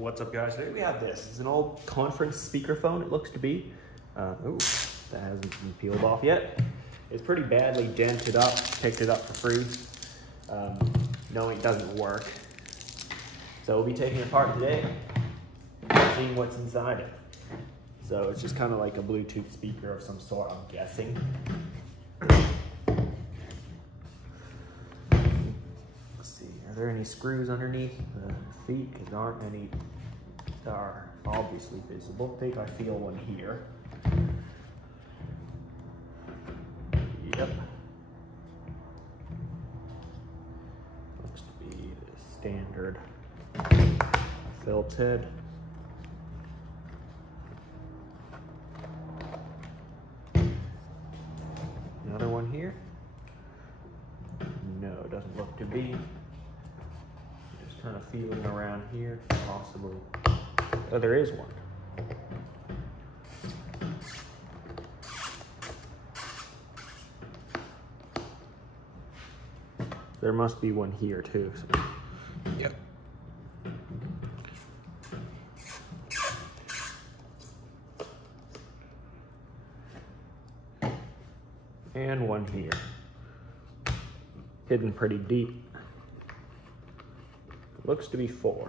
What's up, guys? Today we have this. It's an old conference speakerphone, it looks to be. Ooh, that hasn't been peeled off yet. It's pretty badly dented up, picked it up for free. Knowing it doesn't work. So we'll be taking it apart today, seeing what's inside it. So it's just kind of like a Bluetooth speaker of some sort, I'm guessing. Let's see, are there any screws underneath the feet? Because there aren't any that are obviously visible. I think I feel one here. Yep. Looks to be the standard filtered. Another one here. No, it doesn't look to be. Just kind of feeling around here, possibly. Oh, there is one. There must be one here too. So. Yep. And one here. Hidden pretty deep. Looks to be 4.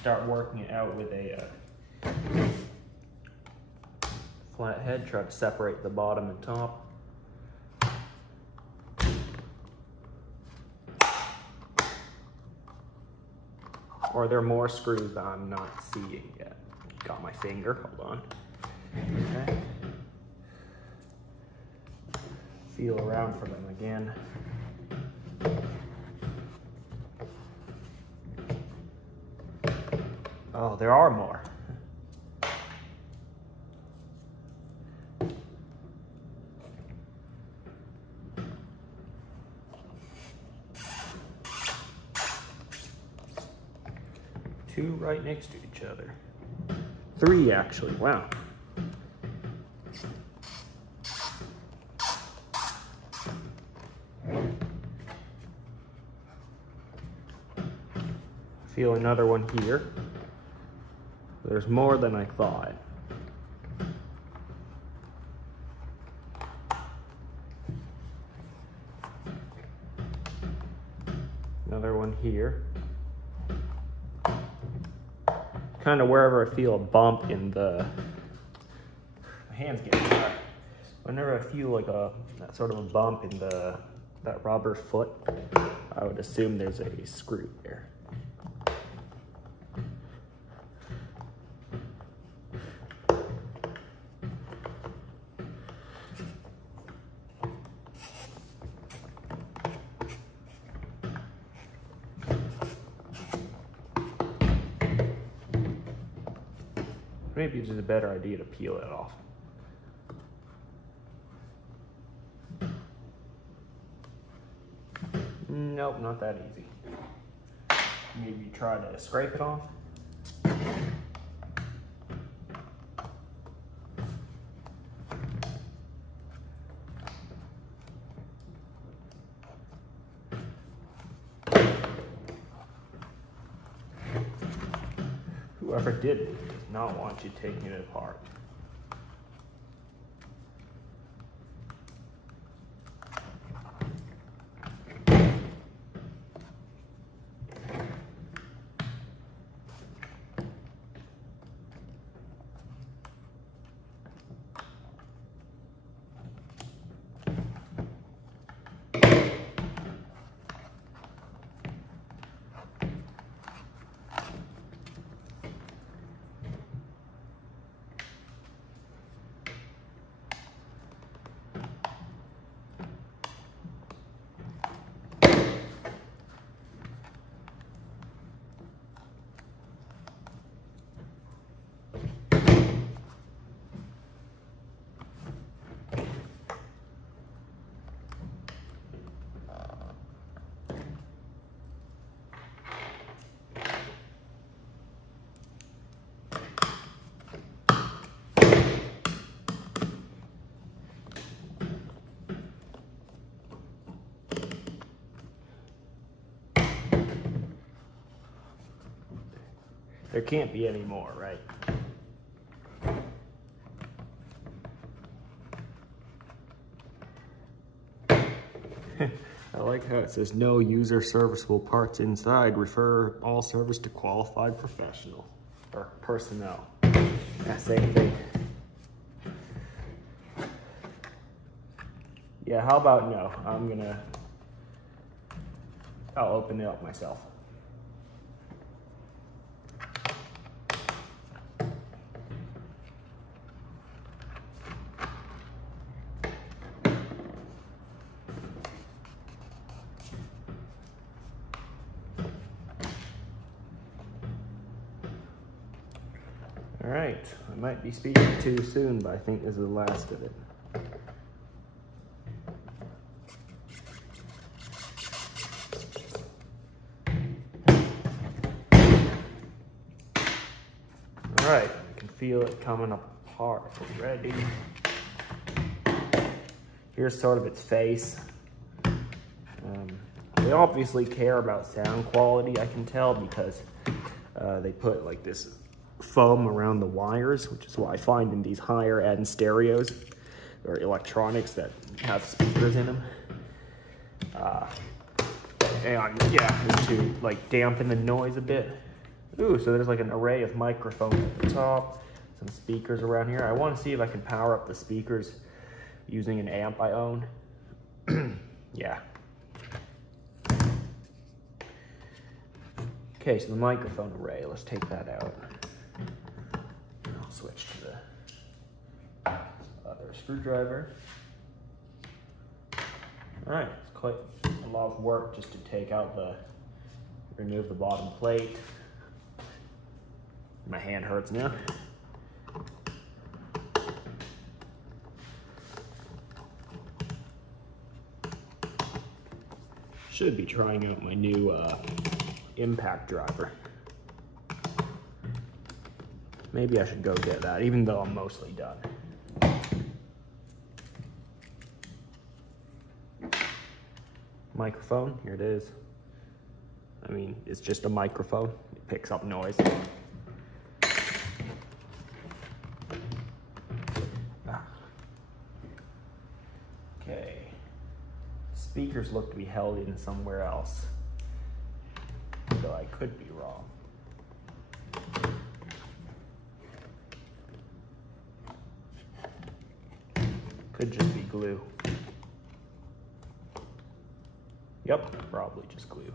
Start working it out with a flat head, try to separate the bottom and top. Or there are more screws that I'm not seeing yet. Got my finger, hold on. Okay. Feel around for them again. Oh, there are more. Two right next to each other. 3 actually, wow. Feel another one here. There's more than I thought. Another one here. Kind of wherever I feel a bump in the... My hand's getting hot. Whenever I feel like that sort of a bump in that rubber foot, I would assume there's a screw there. Maybe it's just a better idea to peel it off. Nope, not that easy. Maybe try to scrape it off. Whoever did it does not want you taking it apart. There can't be any more, right? I like how it says no user serviceable parts inside. Refer all service to qualified professional or personnel. Yeah, same thing. Yeah, how about no? I'll open it up myself. All right, I might be speaking too soon, but I think this is the last of it. All right, I can feel it coming apart already. Here's sort of its face. They obviously care about sound quality, I can tell, because they put like this foam around the wires, which is what I find in these higher end stereos or electronics that have speakers in them. And yeah, just to like dampen the noise a bit. Ooh, so there's like an array of microphones at the top, some speakers around here. I want to see if I can power up the speakers using an amp I own. Yeah. Okay, so the microphone array, let's take that out. I'll switch to the other screwdriver. All right, it's quite a lot of work just to take out remove the bottom plate. My hand hurts now. Should be trying out my new impact driver. Maybe I should go get that, even though I'm mostly done. Microphone, here it is. I mean, it's just a microphone. It picks up noise. Okay. Speakers look to be held in somewhere else, though I could be wrong. Could just be glue. Yep, probably just glue.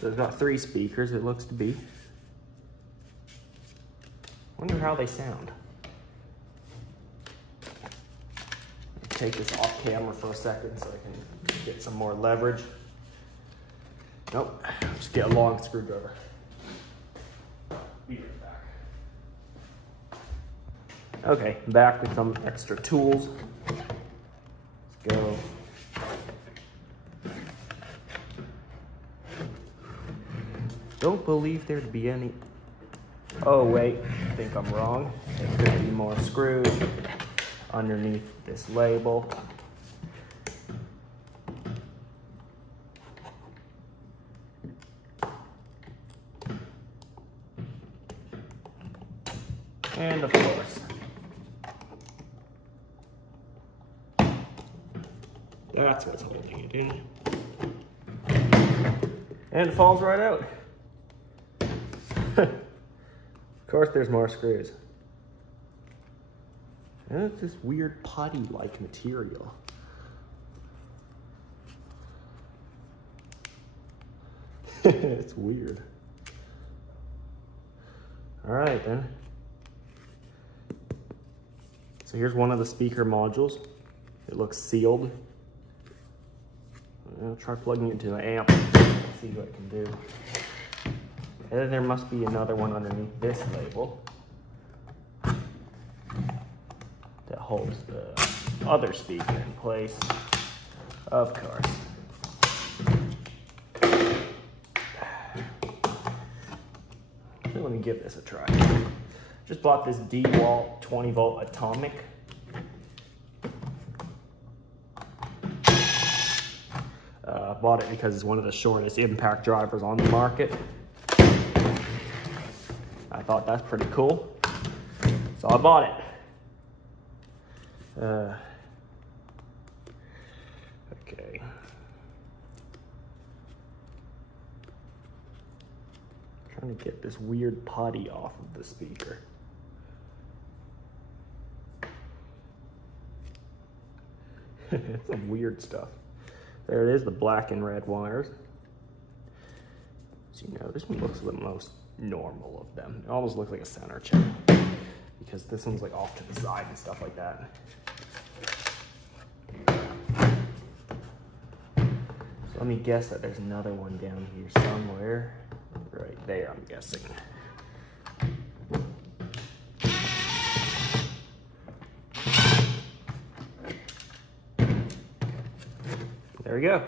So it's got 3 speakers, it looks to be. Wonder how they sound. Take this off camera for a second so I can get some more leverage. Nope, just get a long screwdriver. Be right back. Okay, back with some extra tools. Let's go. Don't believe there to be any. Oh wait, I think I'm wrong. There could be more screws underneath this label. And of course, that's what's holding it in. And it falls right out. Of course there's more screws. And it's this weird putty-like material. It's weird. All right then. So here's one of the speaker modules. It looks sealed. I'll try plugging it into the amp. See what it can do. And then there must be another one underneath this label that holds the other speaker in place, of course. let me give this a try. Just bought this DeWalt 20 volt Atomic. Bought it because it's one of the shortest impact drivers on the market. I thought that's pretty cool, so I bought it. Okay. Trying to get this weird putty off of the speaker. It's some weird stuff. There it is, the black and red wires. So you know, this one looks the most normal of them. It almost looks like a center chip because this one's like off to the side and stuff like that. So let me guess that there's another one down here somewhere. Right there, I'm guessing. There we go.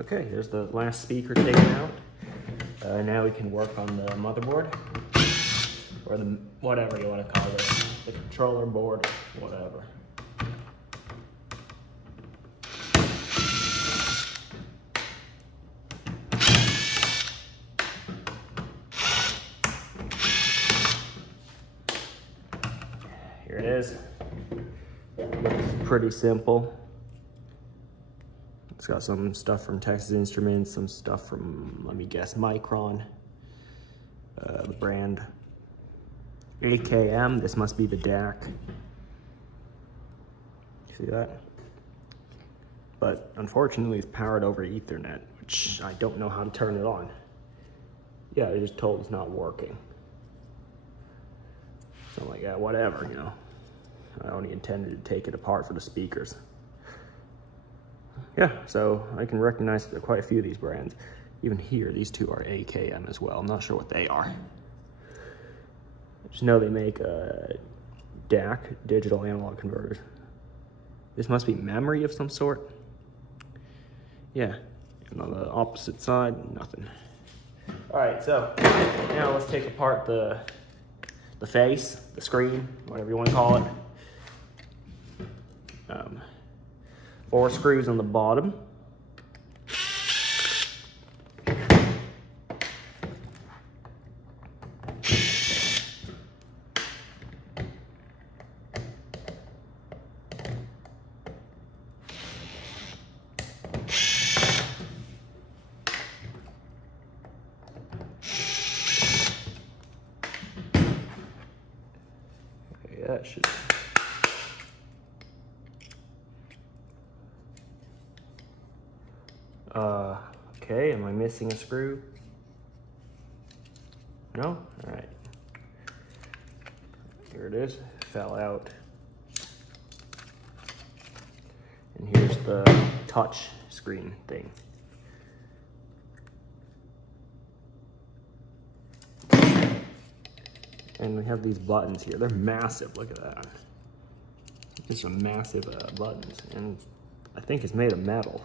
Okay, here's the last speaker taken out. Now we can work on the motherboard, or the whatever you want to call it, the controller board, whatever. Here it is. Looks pretty simple. It's got some stuff from Texas Instruments, some stuff from, let me guess, Micron. The brand AKM, this must be the DAC. See that? But unfortunately it's powered over Ethernet, which I don't know how to turn it on. Yeah, they just told it's not working. So I'm like, yeah, whatever, you know. I only intended to take it apart for the speakers. Yeah, so I can recognize quite a few of these brands. Even here, these two are AKM as well. I'm not sure what they are. I just know they make DAC, digital analog converters. This must be memory of some sort. Yeah, and on the opposite side, nothing. All right, so now let's take apart the face, the screen, whatever you want to call it. 4 screws on the bottom. Okay, that should. Okay, am I missing a screw? No? All right. Here it is, fell out. And here's the touch screen thing. And we have these buttons here. They're massive, look at that. These are massive buttons, and I think it's made of metal.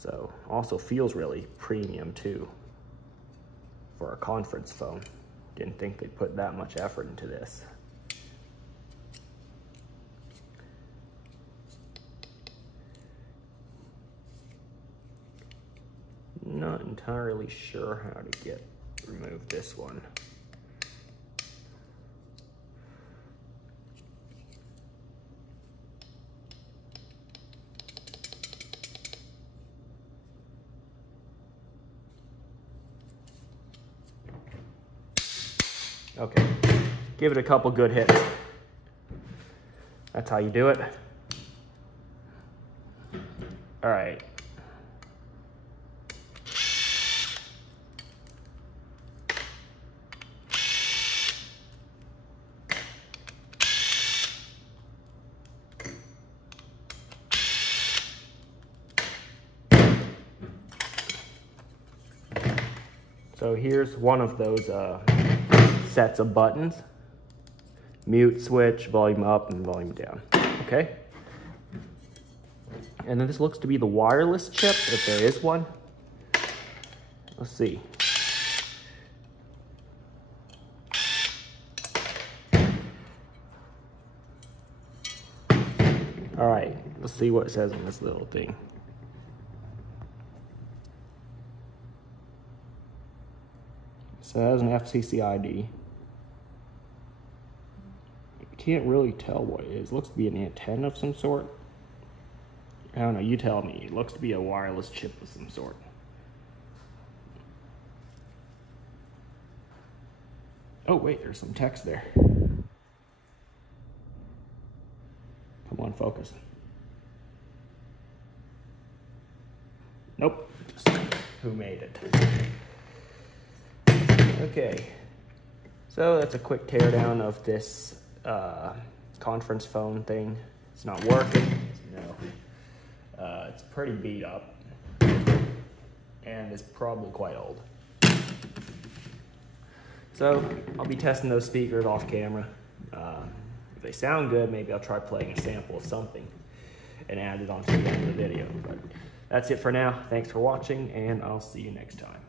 So also feels really premium too for a conference phone. Didn't think they'd put that much effort into this. Not entirely sure how to remove this one. Okay, give it a couple good hits. That's how you do it. All right. So here's one of those sets of buttons. Mute switch, volume up and volume down, okay? And then this looks to be the wireless chip, if there is one. Let's see. All right, let's see what it says on this little thing. So it has an FCC ID. Can't really tell what it is. It looks to be an antenna of some sort. I don't know, you tell me. It looks to be a wireless chip of some sort. Oh wait, there's some text there. Come on, focus. Nope, just who made it. Okay, so that's a quick teardown of this conference phone thing. It's not working. No, it's pretty beat up, and it's probably quite old. So I'll be testing those speakers off camera. If they sound good, maybe I'll try playing a sample of something and add it onto the end of the video. But that's it for now. Thanks for watching, and I'll see you next time.